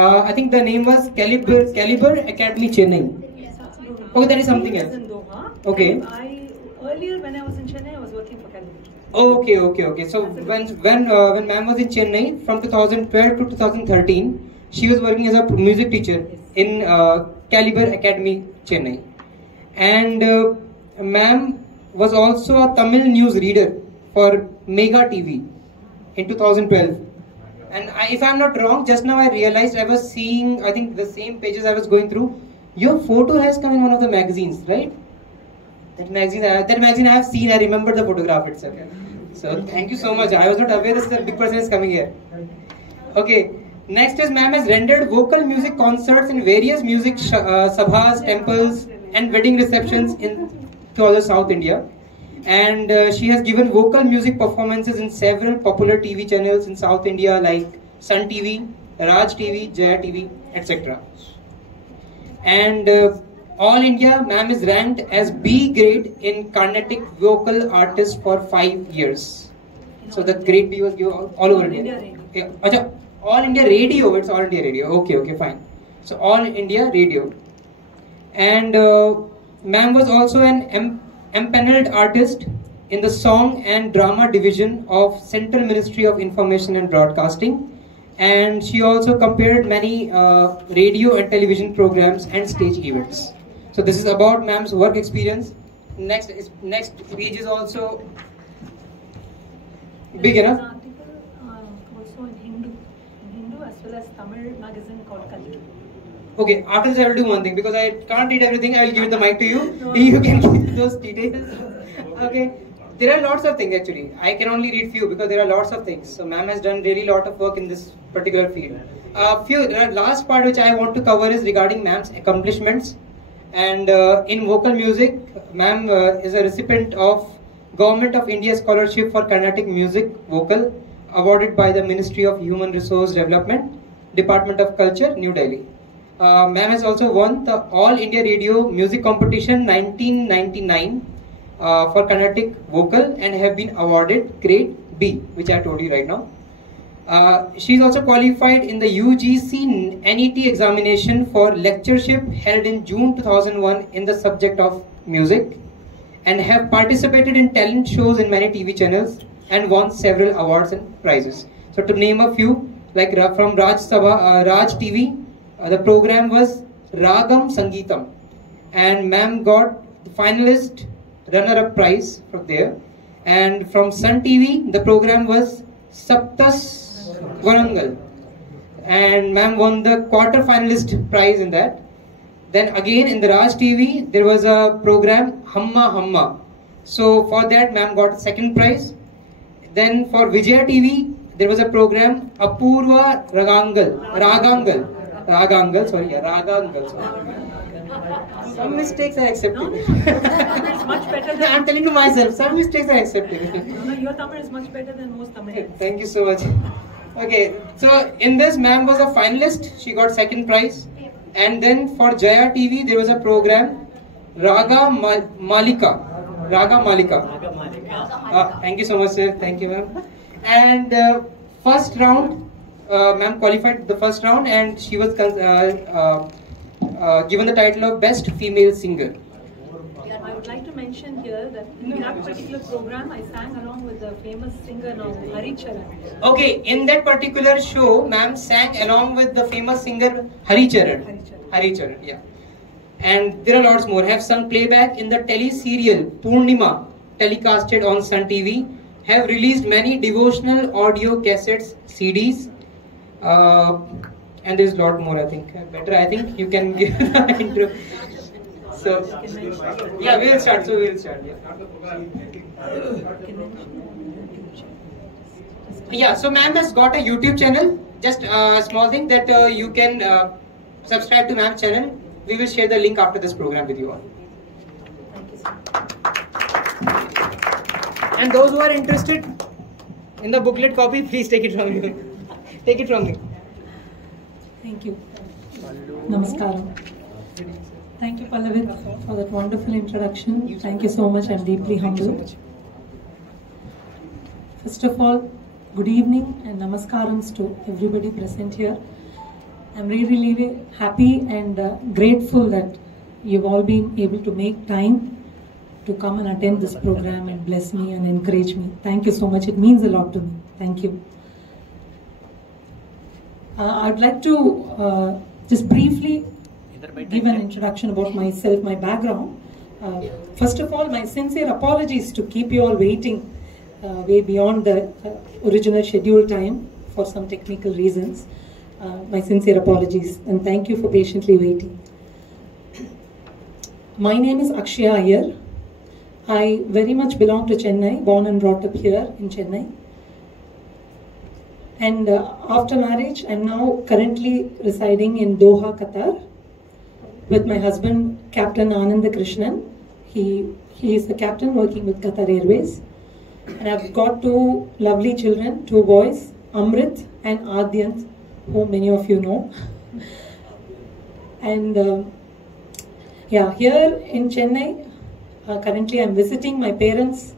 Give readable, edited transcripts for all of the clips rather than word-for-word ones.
I think the name was Caliber Academy Chennai. Oh, that is something else. Okay. Earlier when I was in Chennai, I was working for Caliber. Oh, okay. So when ma'am was in Chennai from 2012 to 2013, she was working as a music teacher in Caliber Academy Chennai, and ma'am was also a Tamil news reader for Mega TV in 2012. And if I'm not wrong, just now I realized I was seeing, I think the same pages I was going through, your photo has come in one of the magazines, right? That magazine I have seen. I remember the photograph itself. So thank you so much. I was not aware this big person is coming here. Okay. Next is ma'am has rendered vocal music concerts in various music sabhas, temples, and wedding receptions in throughout the South India. And she has given vocal music performances in several popular TV channels in South India like Sun TV, Raj TV, Jaya TV, etc. And All India, ma'am is ranked as B grade in Carnatic vocal artist for 5 years. So the grade B was given all over India. Yeah. All India Radio, it's All India Radio. Okay, fine. So All India Radio. And ma'am was also an empaneled artist in the Song and Drama Division of Central Ministry of Information and Broadcasting. And she also compared many radio and television programs and stage events. So this is about ma'am's work experience. Next page is also big enough. Also in Hindu as well as Tamil magazine called Kalki. Okay, after this I will do one thing because I can't read everything. I will give the mic to you. You can give those details. Okay, there are lots of things actually. I can only read few because there are lots of things. So ma'am has done really lot of work in this particular field. Last part which I want to cover is regarding ma'am's accomplishments. And in vocal music, ma'am is a recipient of Government of India Scholarship for Carnatic Music Vocal, awarded by the Ministry of Human Resource Development, Department of Culture, New Delhi. Ma'am has also won the All India Radio Music Competition 1999 for Carnatic Vocal and have been awarded Grade B, which I told you right now. She is also qualified in the UGC NET examination for lectureship held in June 2001 in the subject of music, and have participated in talent shows in many TV channels and won several awards and prizes. So to name a few, like from Raj TV, the program was Ragam Sangeetam, and ma'am got the finalist runner-up prize from there. And from Sun TV, the program was Saptas Varangal, and ma'am won the quarter finalist prize in that. Then again in the Raj TV there was a program Hamma. So for that ma'am got second prize. Then for Vijaya TV there was a program Apurva Ragangal. Some mistakes are accepted. It's much better than... I'm telling you myself, some mistakes are accepted. No, your Tamil is much better than most Tamilians. Thank you so much. Okay, so in this ma'am was a finalist, she got second prize. And then for Jaya TV there was a program Raga Malika. Thank you so much sir, thank you ma'am. And first round, ma'am qualified the first round and she was given the title of Best Female Singer. I would like to mention here that in that particular program I sang along with the famous singer now Hari Charan. Okay, in that particular show ma'am sang along with the famous singer Hari Charan, yeah. And there are lots more. Have sung playback in the tele-serial Purnima, telecasted on Sun TV. Have released many devotional audio cassettes, CDs, and there's a lot more. I think you can give the intro. So yeah, we will start. Yeah, so ma'am has got a YouTube channel. Just a small thing that you can subscribe to ma'am's channel. We will share the link after this program with you all. Thank you so much. And those who are interested in the booklet copy, please take it from me. Take it from me. Thank you. Namaskaram. Thank you, Pallavit, for that wonderful introduction. Thank you so much. I'm deeply humbled. First of all, good evening and namaskarams to everybody present here. I'm really, really happy and grateful that you've all been able to make time to come and attend this program and bless me and encourage me. Thank you so much. It means a lot to me. Thank you. I'd like to just briefly give an introduction about myself, my background. First of all, my sincere apologies to keep you all waiting way beyond the original scheduled time for some technical reasons. My sincere apologies and thank you for patiently waiting. My name is Akshaya Iyer. I very much belong to Chennai, born and brought up here in Chennai. And after marriage, I'm now currently residing in Doha, Qatar, with my husband, Captain Ananda Krishnan. He is the captain working with Qatar Airways. And I've got two lovely children, two boys, Amrit and Adyant, whom many of you know. And yeah, here in Chennai, currently I'm visiting my parents,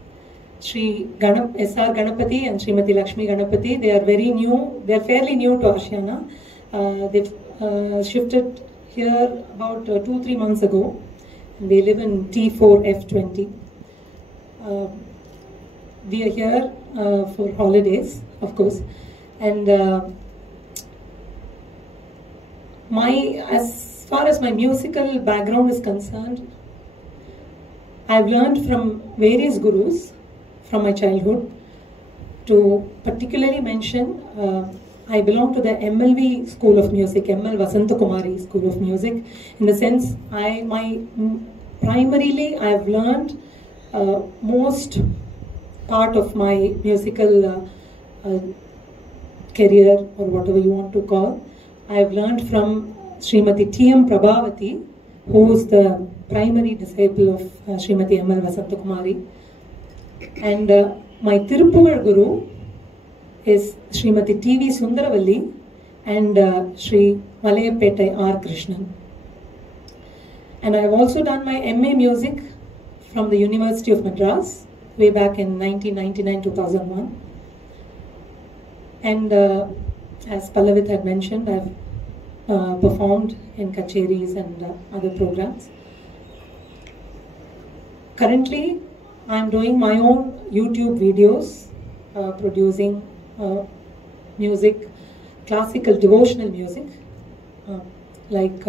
Sri S.R. Ganapati and Srimati Lakshmi Ganapati. They are very new, they are fairly new to Ashiana. They've shifted here about 2-3 months ago. And they live in T4F20. We are here for holidays, of course. And as far as my musical background is concerned, I've learned from various gurus from my childhood. To particularly mention, I belong to the MLV School of Music, ML Vasanta Kumari School of Music. In the sense, primarily I've learned most part of my musical career, or whatever you want to call. I've learned from Srimati T.M. Prabhavati, who is the primary disciple of Srimati M.L. Vasanta Kumari. And my Tirupugar Guru is Srimati T.V. Sundaravalli and Sri Malayapettai R. Krishnan. And I've also done my MA Music from the University of Madras way back in 1999-2001. And as Pallavit had mentioned, I've performed in kacheris and other programs. Currently, I'm doing my own YouTube videos, producing music, classical devotional music, like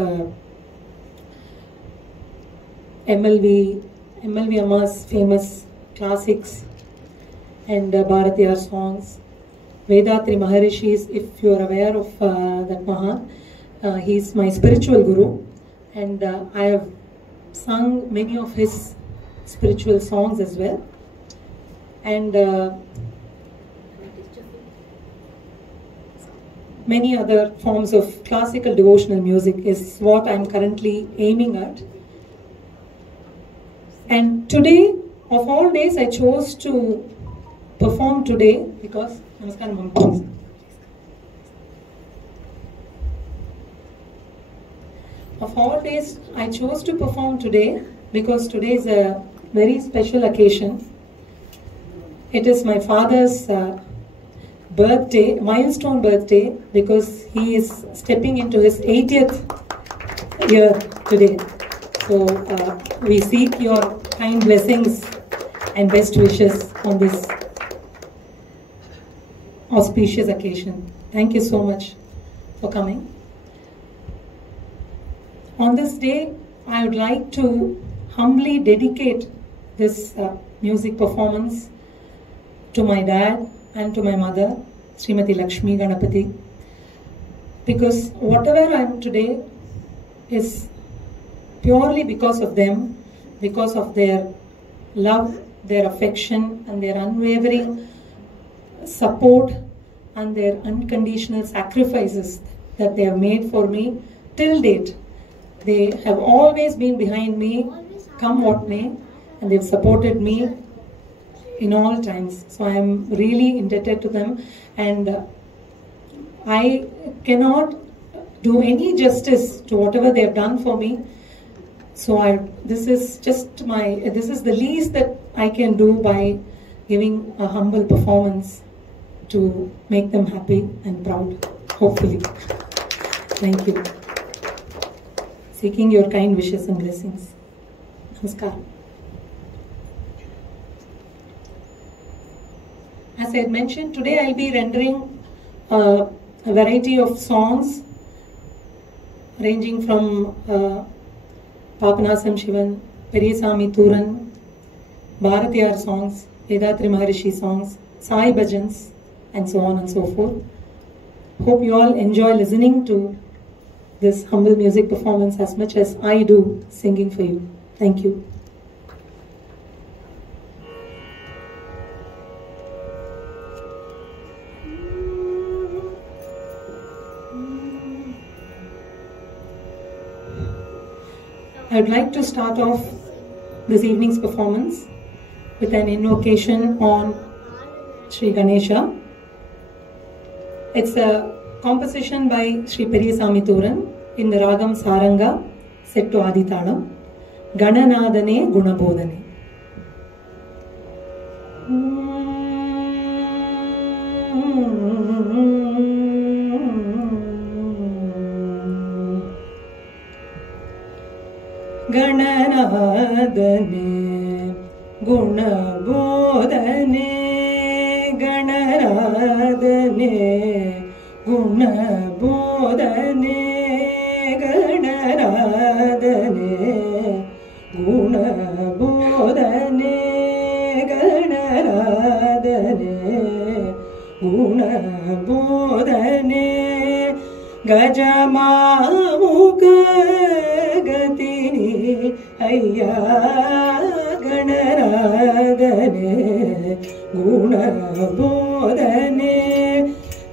MLV Amma's famous classics and Bharatiyar songs. Vedatri Maharishis, if you are aware of that Mahan, he's my spiritual guru, and I have sung many of his spiritual songs as well. And many other forms of classical devotional music is what I'm currently aiming at. And today, of all days, I chose to perform today because of all days, I chose to perform today because today is a very special occasion. It is my father's birthday, milestone birthday, because he is stepping into his 80th year today. So we seek your kind blessings and best wishes on this auspicious occasion. Thank you so much for coming. On this day, I would like to humbly dedicate this music performance to my dad and to my mother, Srimati Lakshmi Ganapati, because whatever I am today is purely because of them, because of their love, their affection and their unwavering support and their unconditional sacrifices that they have made for me till date. They have always been behind me, come what may, and they've supported me in all times. So I am really indebted to them, and I cannot do any justice to whatever they have done for me. So this is the least that I can do by giving a humble performance to make them happy and proud, hopefully. Thank you. Seeking your kind wishes and blessings. Namaskar. As I had mentioned, today I'll be rendering a variety of songs ranging from Papanasam Shivan, Periyasamy Thuran, Bharatiyar songs, Vedatri Maharishi songs, Sai Bhajans, and so on and so forth. Hope you all enjoy listening to this humble music performance as much as I do singing for you. Thank you. I would like to start off this evening's performance with an invocation on Sri Ganesha. It's a composition by Sri Periyasamy Thuran in the Ragam Saranga set to Aditalam. Gananadane Gunabodhane. Gananadane Gunabodhane Gananadane Gunabodhane Gananadane Gunabodhane Gananadane Gunabodhane Gajamamuka Gatini Ayya Gananadane Gunabodhane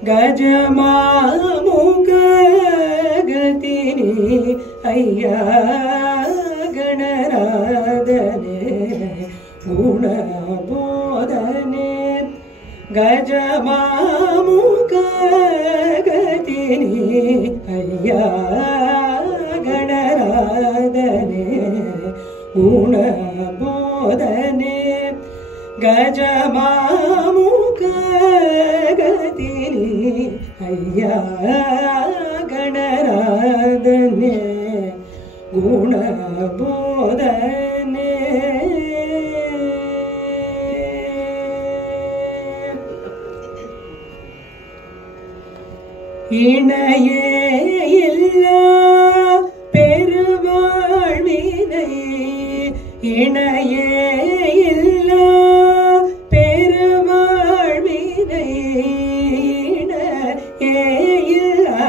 Gajamamuka Gatini Ayya Gananadane Gunabodhane Gajamamuka Gatini Ayya Gananadane Gunabodhane Gajamamuka Gatini Ayya Gananadane Gunabodhane. இணையே இல்லா பெருவாழ்வினை இணையே இல்லா பெருவாழ்வினை இணையே இல்லா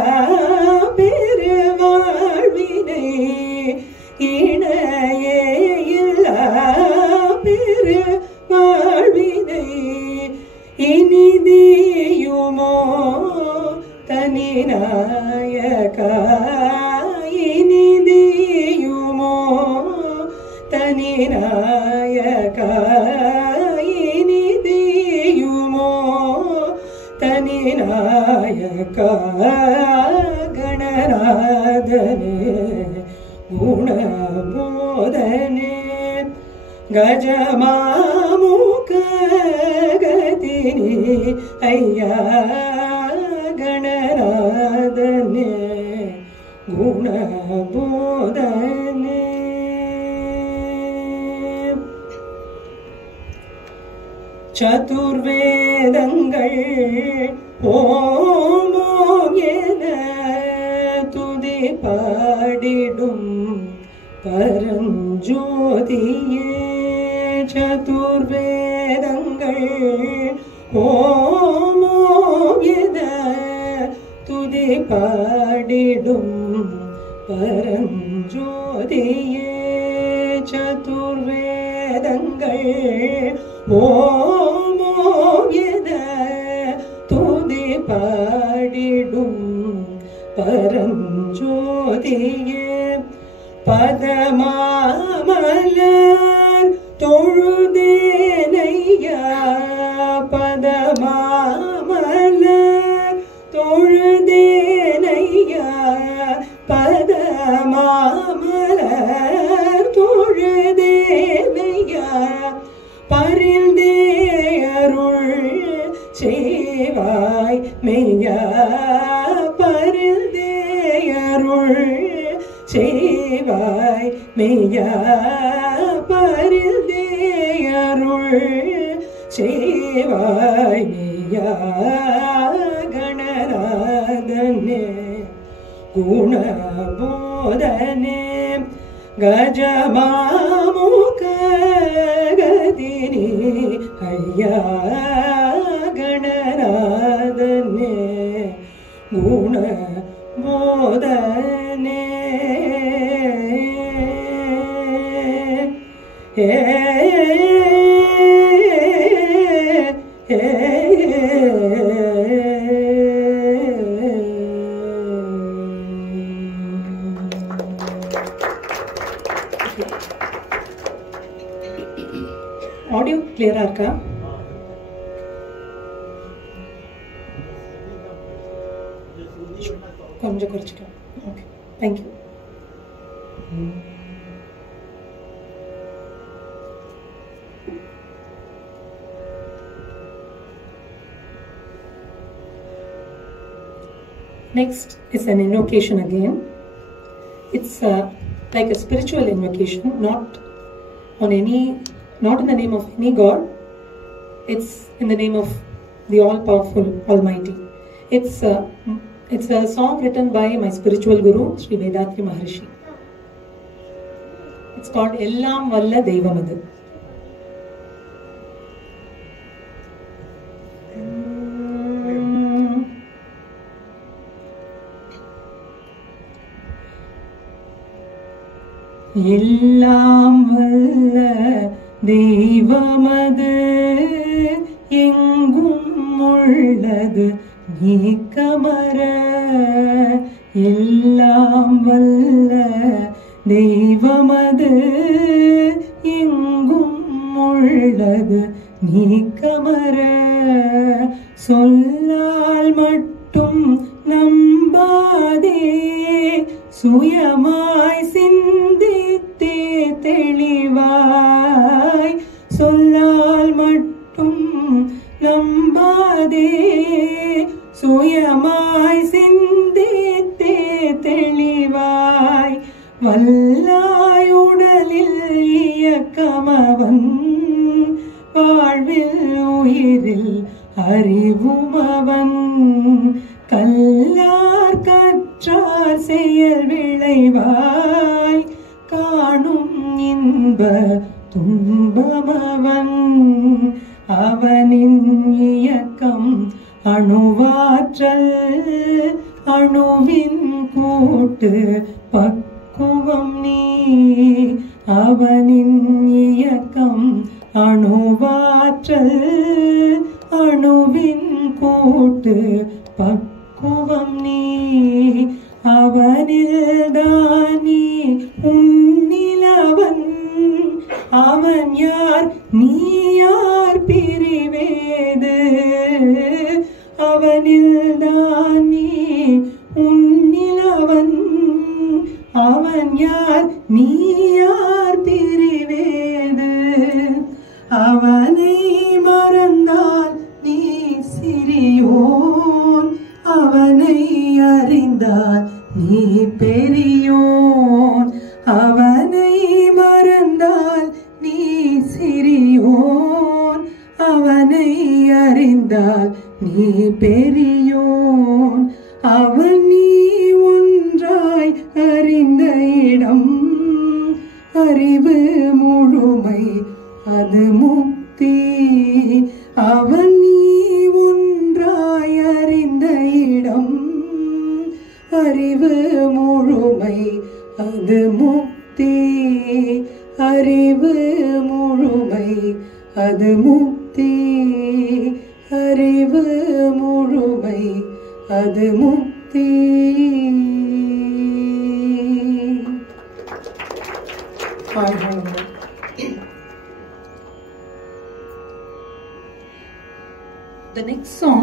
பெருவாழ்வினை இணையே இல்லா பெருவாழ்வினை இனிதியுமோ தனிநாயகா இனிதியுமோ தனிநாயகா இனிதியுமோ தனிநாயகா கணநாதனே குணபோதனே கஜமாமுக கதினி ஐயா गणनादने गुणबोधने चतुर्वेदங்கள் ஓம் என துதி பாடிடும் பரஞ்சோதியே சதுர்வேதங்கள் ஓம் என துதி பாடிடும் பரஞ்சோதியே சதுர்வேதங்கள் ஓம் என துதி பாடிடும் பரஞ்சோதியே பதமாமலர் தொழுதேனையா பதமாமலர் தொழுதேனையா பதமாமலர் தொழுதேனையா பரிந்தே அருள் செய்வாய் மெய்யா பரிந்தே செய்வாய் மெய்யா பரிந்தே அருள் செய்வாய் மெய்யா கணநாதனே குணபோதனே கஜமாமுக கதினி ஐயா கணநாதனே குணபோதனே ஆடியோ கிளியரா இருக்கா? கொஞ்சம் குறைச்சிக்கலாம். Okay, thank you. Next is an invocation again. It's like a spiritual invocation, not in the name of any god. It's in the name of the all-powerful Almighty. It's a song written by my spiritual guru, Sri Vethathiri Maharishi. It's called Ellam Valla Deivamadu. எல்லாம் வல்ல தெய்வமது எங்கும் உள்ளது நீக்கமர. எல்லாம் வல்ல தெய்வமது எங்கும் உள்ளது நீக்கமர. சொல்லால் மட்டும் நம்பாதே சுயமாய் சிந்தித்தே தெளிவாய். சொல்லால் மட்டும் நம்பாதே சுயமாய் சிந்தித்தே தெளிவாய். வல்லாய் உடலில் இயக்கமவன் வாழ்வில் உயிரில் அறிவுமவன். கல்லார் கற்றார் செயல் விளைவாய் காணும் இன்ப துன்பமவன். அவனின் இயக்கம் அணுவாற்றல் அணுவின் கூட்டு பக்குவம் நீ. அவனின் இயக்கம் அணுவாற்றல் அணுவின் கூட்டு பக்குவம் நீ. அவனில்தான் நீ உன்னிலவன். அவன் யார் நீ யார் பிரிவேது. அவனில்தான் நீ உன்னிலவன். அவன் யார் நீ யார் பிரிவேது. அவனை மறந்தால் நீ சிறியோன். அவனை அறிந்தால் நீ பெரியோன். அவனை மறந்தால் நீ சிறியோன். அவனை அறிந்தால் நீ பெரியோன். அவன் நீ ஒன்றாய் அறிந்த இடம் அறிவு முழுமை அது முக்தி. அவன் நீ ஒன்றாய் அறிந்த இடம் அறிவு முழுமை அது முக்தி. அறிவு முழுமை அது முக்தி. அறிவு முழுமை அது முக்தி. The next song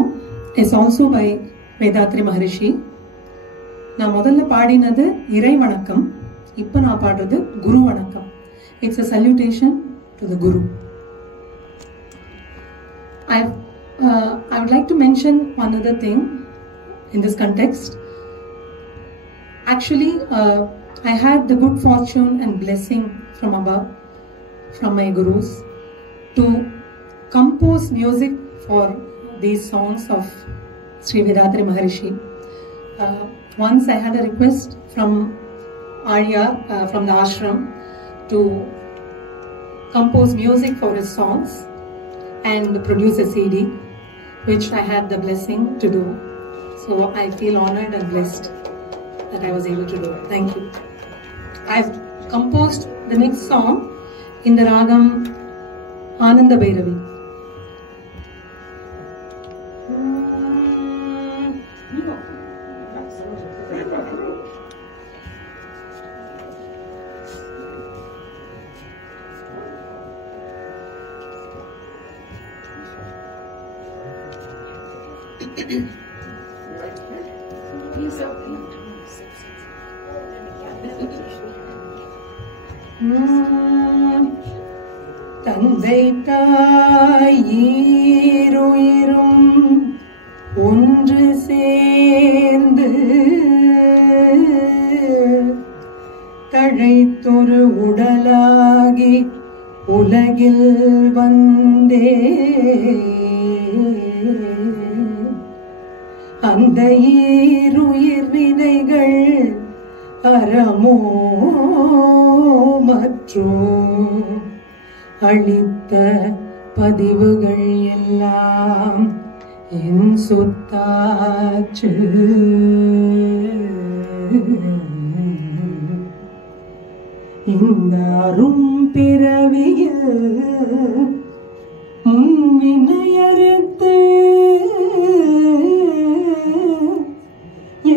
is also by Vethathiri Maharishi. நான் முதல்ல பாடினது இறை வணக்கம், இப்போ நான் பாடுறது குரு வணக்கம். It's a salutation to the Guru. I would like to mention one other thing in this context. Actually, I had the good fortune and blessing from above, from my gurus, to compose music for these songs of Sri Vedatri Maharishi. Once I had a request from Arya, from the ashram, to compose music for his songs and produce a CD, which I had the blessing to do. So I feel honored and blessed that I was able to do it. Thank you. I've composed the next song in the ragam Ananda Bhairavi. தந்தை தாயிருயிரும் ஒன்று சேர்ந்து தழைத்தொரு உடலாகி உலகில் வந்தே அந்த ஈருயிர் வினைகள் அறமோ மற்றும் அளித்த பதிவுகள் எல்லாம் என் சொத்தாச்சு. இந்த அரும் பிறவியில் முன்வினையறுத்து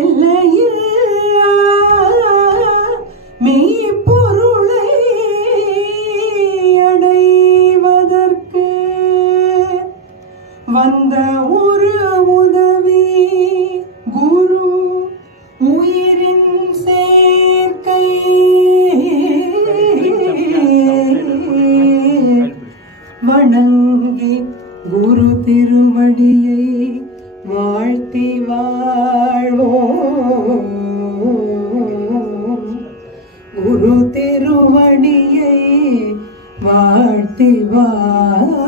எல்லையில்லா மெய்ப்பொருளை அடைவதற்கு வந்த ஒரு உதவி குரு உயிரின் சேர்க்கை. வணங்கி குரு திருவடியை வாழ்த்தி வாழ்வோம். குரு திருவடியை வாழ்த்தி வாழ்வோம்.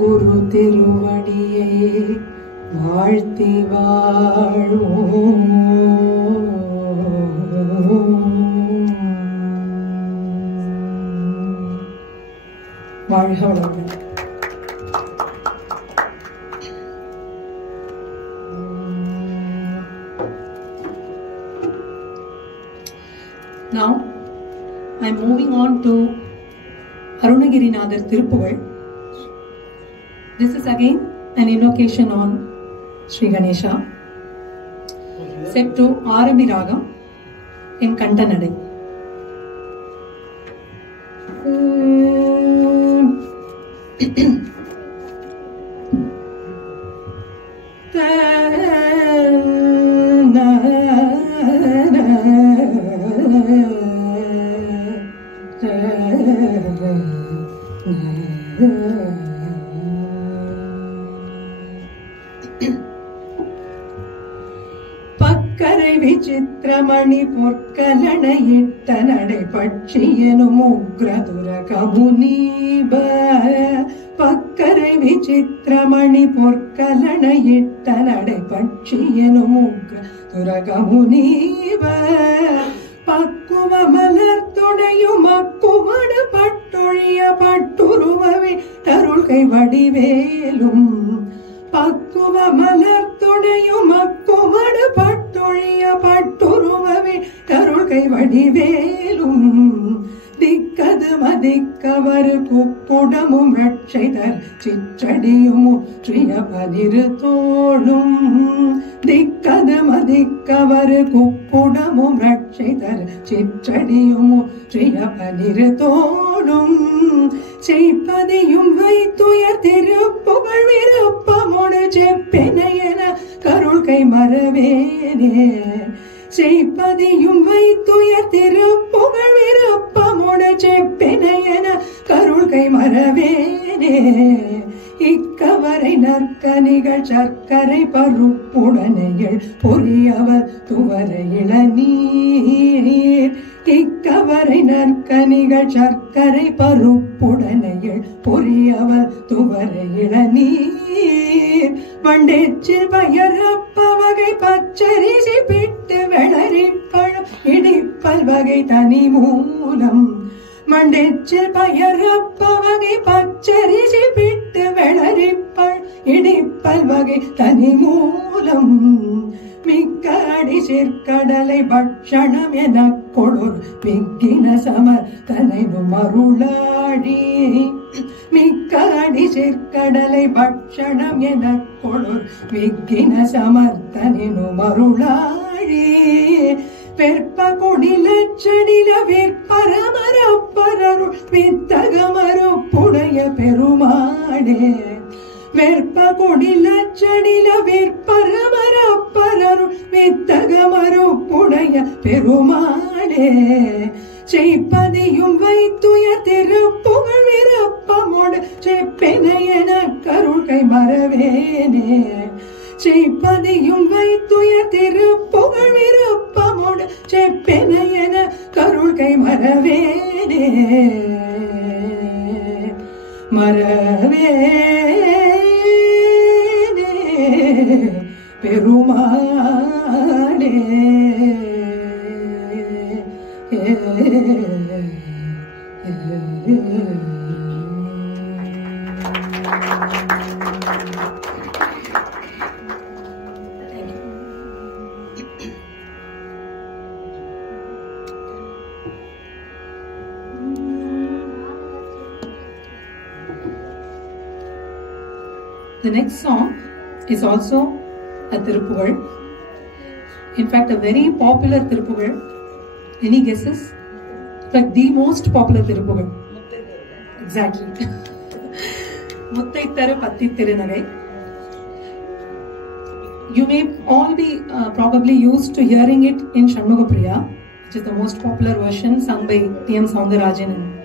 குரு திருவடியை வாழ்த்தி வாழ்வோம். வாழ்க வளமுடன். Now, I am moving on to Arunagirinathar Tiruppugal. This is again an invocation on Sri Ganesha, set to Arabi Ragam in Kantanadai. பக்கரை விசித்திரமணி பொற்கலனையிட்ட நடை பட்சியனும் உக்ரதுரக முனீப. பக்கரை விசித்திரமணி பொற்கலனையிட்ட நடை பட்சியனும் உக்ரதுரக முனீப. பக்குவ மலர் துணையும் அக்குவடு பட்டொழிய பட்டுருவவி தருள்கை வடிவேலும். பக்குவ மலர் துணையும் அக்குவடு பட்டொழிய பட்டுருவவி தருள்கை வடிவேலும். திக்கது மதிக்கவர் குக்குடமும் ரட்சைதர் சிற்றடியும் முற்றிய பதிரு தோளும். திக்கது மதிக்கவர் குக்குடமும் ரட்சைதர் சிற்றடியும் முற்றிய பதிரு தோளும். செய்ப்பதியும் வைத்துயர் திருப்புகழ் விருப்பமோடு செப்பெனையென கருள்கை மறவேனே. செய்ப்பதியும் வைத்துயர் திருப்புகழ் விருப்பமோடு செப்பெனையென கருள்கை மறவேனே. இக்கவரை நற்கனிகள் சர்க்கரை பருப்புடனைகள் பொரியவர் துவரை இளநீர் இக்கவரை நற்கனிகள் சர்க்கரை பருப்புடனைகள் பொரியவர் துவரை இளநீர் வண்டேச்சில் பயரப்ப வகை பச்சரிசி பிட்டு வெளரிப்பழம் இடிப்பல் வகை தனி மூலம் மண்டேச்சில் பயரப்ப வகை பச்சரிசி பிட்டு வெளரிப்பழம் இடிப்பல் வகை தனி மூலம் மிக்க அடி சிற்கடலை பட்சணம் என கொடொரு விக்கின சமர்த்தனை மருளாடி மிக்க அடி சிற்கடலை பட்சணம் என கொடொரு விக்கின சமர்த்தனை மருளாடி வெற்ப கொடிலச்சடில விற்பரமரப்பரரு வித்தகமருப்புடைய பெருமாடே வெற்ப கொடிலச்சடில விற்பரமரப்பரரு வித்தகமருப்புடைய பெருமாடே செய்ப்பதியும் வைத்துய திருப்புகழ் விருப்பமோடு செப்பெனையன கருள்கை மறவேனே செய்ப்பதியும் வைத்துய திருப்புகழ் விருப்பமோடு செப்பெனையன கருள்கை மறவேனே மறவேனே பெருமாளே The next song is also a Tiruppugal. In fact, a very popular Tiruppugal. Any guesses? In fact, the most popular Tiruppugal. Exactly. Muttaittaru Patti Tirunagai. You may all be probably used to hearing it in Shanmugapriya, which is the most popular version sung by T.M. Soundarajan in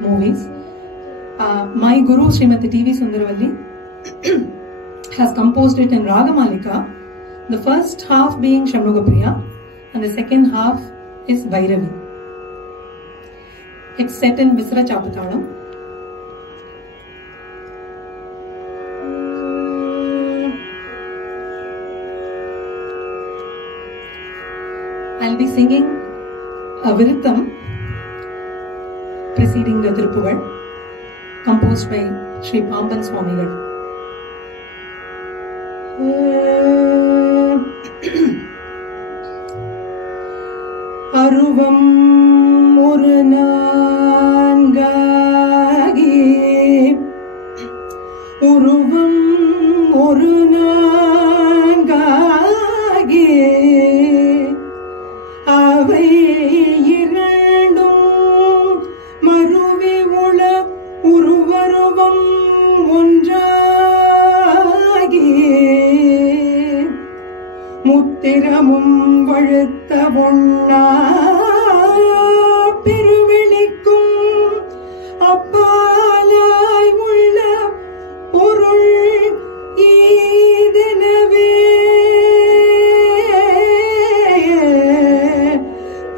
movies. My guru, Srimati T.V. Sundaravalli, has composed it in Ragamalika, the first half being Shanmugapriya and the second half is Bhairavi. It's set in Visra Chapatalam. I'll be singing a Viritham preceding the Tiruppugal, composed by Sri Pamban Swamigal. அருவம் ஒரு நான்காகி உருவம் ஒரு நான்காகி அவை இரண்டும் மருவி உள உருவருவம் ஒன்றாகி முத்திரமும் வழுத்த ஒண்ணா பெருவெளிக்கும் அப்பாலாய் உள்ள பொருள் ஈதெனவே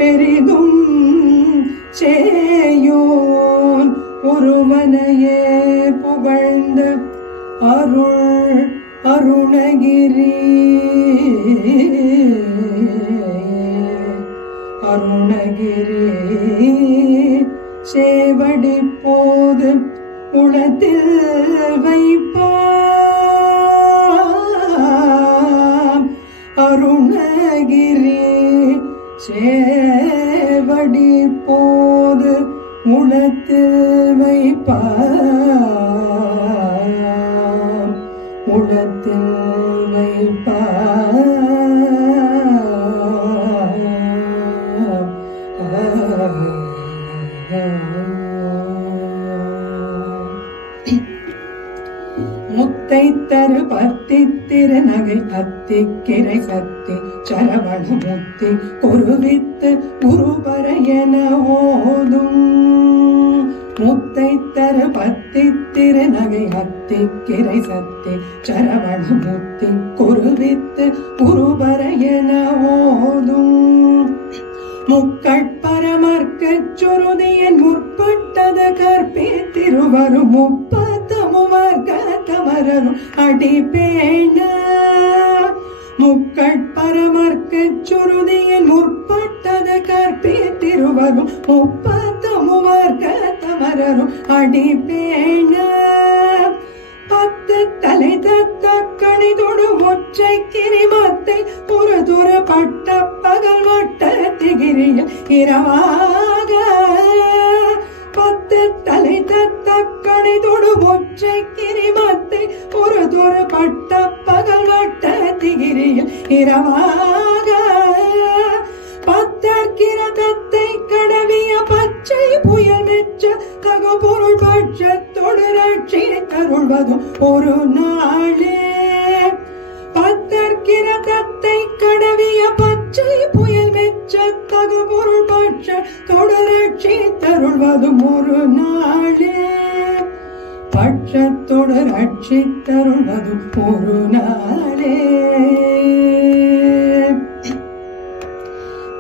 பெரிதும் சேயோன் ஒருவனையே புகழ்ந்த அருள் அருணகிரி அருணகிரி சேவடி போது உளத்தில் வைப்பாம் அருணகிரி சேவடி போது உளத்தில் வைப்பாம் உளத்தில் வைப்பாம் முத்தைத்தரு பத்தி திருநகை அத்திக்கிரை சத்தி சரவண முத்தி குருவித்து குருபர என ஓதும் முத்தை தர பத்தி திருநகை அத்தி கிரை சத்தி சரவண முத்தி குருவித்து குருபர என ஓதும் முக்கட்பரமர்க்கச் சுருதியின் முற்பட்டது கற்பி திருவரும் முப்பத்தமுவர்க தமரரும் அடிபேண முக்கட்பரமர்க்கச் சுருதியின் முற்பட்டது கற்பி திருவரும் முப்பத்தமுவர்க தமரரும் அடிபேண பத்து தலை தத்த கணிதொடு ஒற்றை கிரிமத்தை ஒரு துற பட்ட பகல் வட்ட திகிரியில் இரவாக பத்து தலை தத்த கணிதொடு ஒற்றை கிரிமத்தை ஒரு துற பட்ட பகல் வட்ட திகிரியில் இரவாக பத்தற்கிரதத்தை கடவிய பச்சை புயல் மெச்ச தகு பொருள் பட்சத்தொடு ரட்சி தருள்வதும் ஒரு நாளே பத்தற்கிரதத்தை கடவிய பச்சை புயல் மெச்ச தகு பொருள் பட்சத்தொடு ரட்சி தருள்வதும் ஒரு நாளே பட்சத்தொடு ரட்சி தருள்வதும் ஒரு நாளே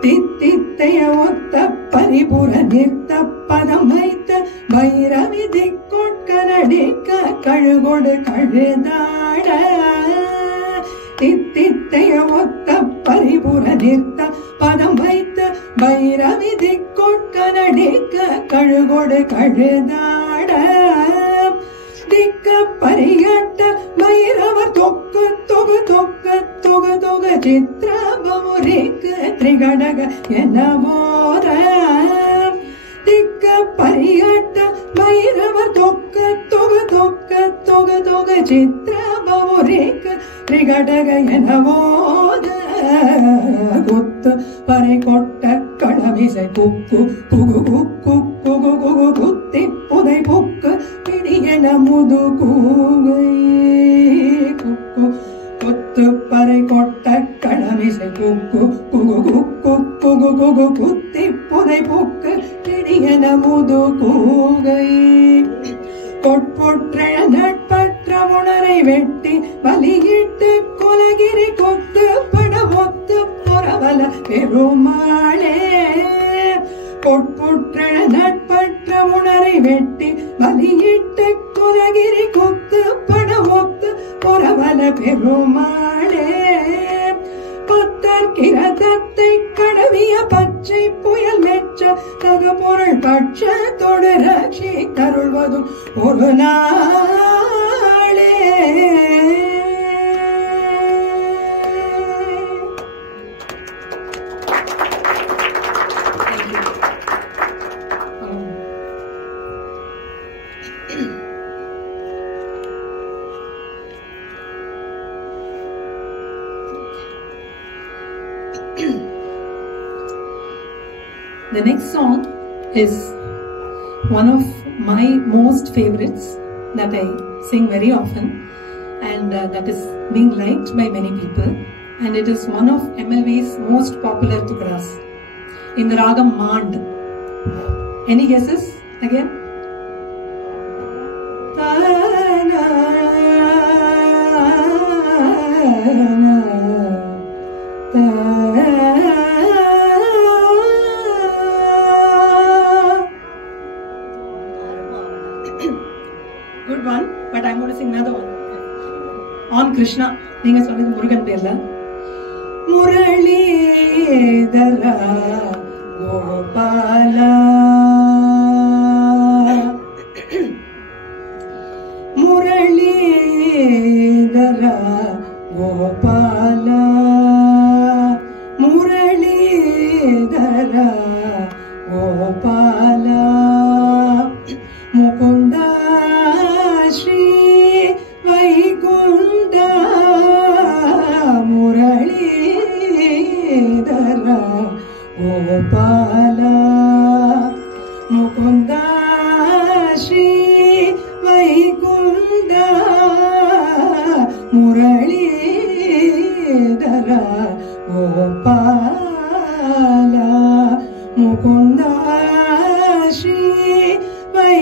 தித்தித்தைய ஒத்த பரிபுர நிறுத்த பதம் வைத்த வைரவி திக்கொட்கனடிக்க கழுகொடு கழுதாட தித்தித்தைய ஒத்த பரிபுர நிறுத்த பதம் வைத்த வைரவி திக்கொட்கனடிக்க கழுகொடு கழுதாட திக்க பரியட்ட வைரவர் தொக்கு தொகு தொக்கு தொகு தொகு சித்திர பமுரிக்கு திரிகடக எனவோர திக்க பரியட்ட வைரவர் தொக்கு தொகு தொக்கு தொகு தொகு சித்திர பமுரிக்கு திரிகடக எனவோர குத்து பறை கொட்ட கடமிசை குக்கு குகு குக்கு குகு குகு குத்தி புதை புக்கு பிடியன முது கூகை குக்கு குத்து பறை கொட்ட கடமிசை குக்கு குகு குக்கு குகு குகு குத்தி புதை புக்கு பிடியன முது கூகை கொட்புற்ற நட்பற்ற உணரை வெட்டி வலியிட்டு கொலகிரி கொத்து பட ஒத்து பொறவல பெருமாளே கொட்புற்ற நட்பற்ற உணரை வெட்டி வலியிட்டு கொலகிரி கொத்து பட ஒத்து பொறவல பெருமாளே பத்தற்கிரதத்தை கடவிய பச்சை புயல் மெச்ச தகு பொருள் பட்சத்தோடு ரட்சி தருள்வதும் ஒரு நாளே The next song is one of my most favorites that I sing very often, and that is being liked by many people, and it is one of MLV's most popular tukras in the ragam Mand. Any guesses again? Good one, but I'm going to sing another one. On Krishna. நீங்க சொன்னது முருகன் பேர்ல. முரளிதரா கோபாலா முரளிதரா கோபாலா முரளிதரா கோபாலா முகுந்த ஸ்ரீ வைகுண்ட முரளிதரா கோபாலா முகுந்த ஸ்ரீ வைகுண்ட முரளிதரா கோபாலா முகுந்த ஸ்ரீ வை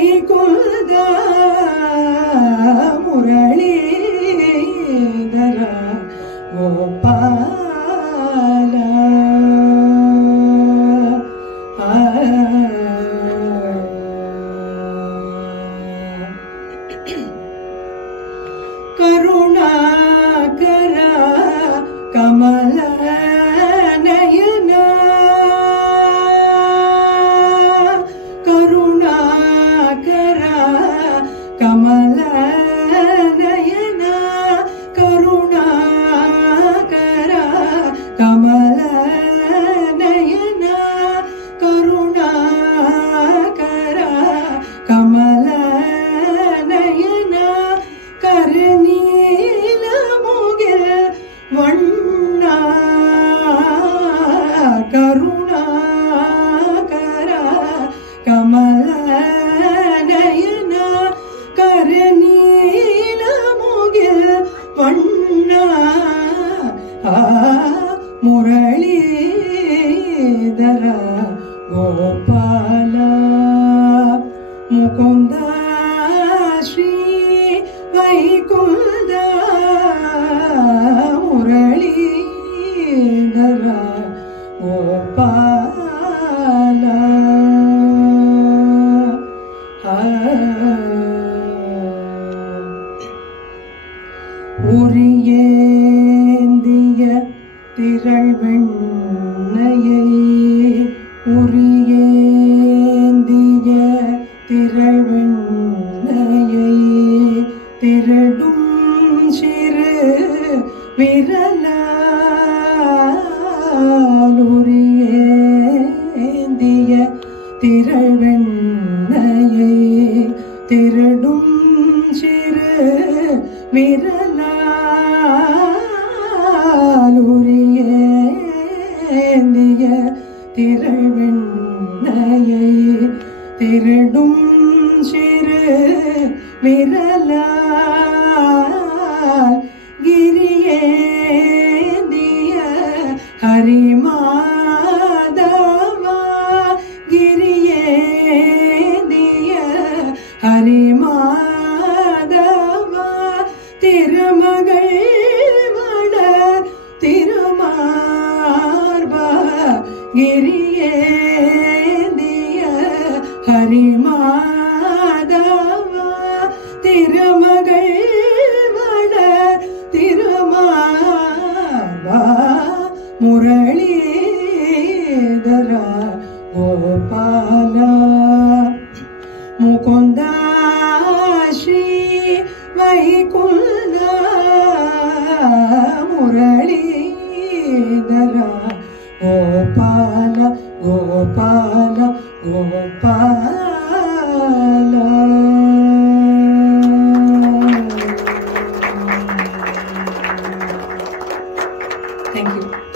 ನಯನ ಕರುಣಾಕರ ಕಮಲ ನಯನ ಕರುಣಾಕರ ಕಮಲ ನಯನ ಕರುಣಾಕರ ಕಮಲ ನಯನ ಕರನೀಲ ಮುಗಿಲ ವಣ್ಣ ಕರುಣಾಕರ ಕಮಲ ನಯನ ಕರನೀಲ ಮುಗಿಲ ವಣ್ಣ ಮುರಳೀಧರ ಗೋಪಾಲ ಮುಕುಂದ ಶ್ರೀ ವೈಕುಂದ ಮುರಳೀಧರ ಗೋಪಾಲ உரியேந்திய திரள்வெண்ணையை உரியேந்திய திரள்வெண்ணையை திருடும் சிறு விரலால் உரியேந்திய திரள்வெண்ணையை திருடும் சிறு விரலால் உரியேந்திய திரள்வெண்ணையை திருடும் சிறு விரலால் கிரியேந்திய ஹரிமாதவா கிரியேந்திய ஹரிமாதவா திருமகள் வளர் திருமார்பா கிரியேந்திய ஹரிமாதவா திருமகள் வளர் திருமார்பா முரளீதர கோபால முகுந்த ஸ்ரீ வைகுந்த முரளீதர கோபால கோபால கோபால. Thank you.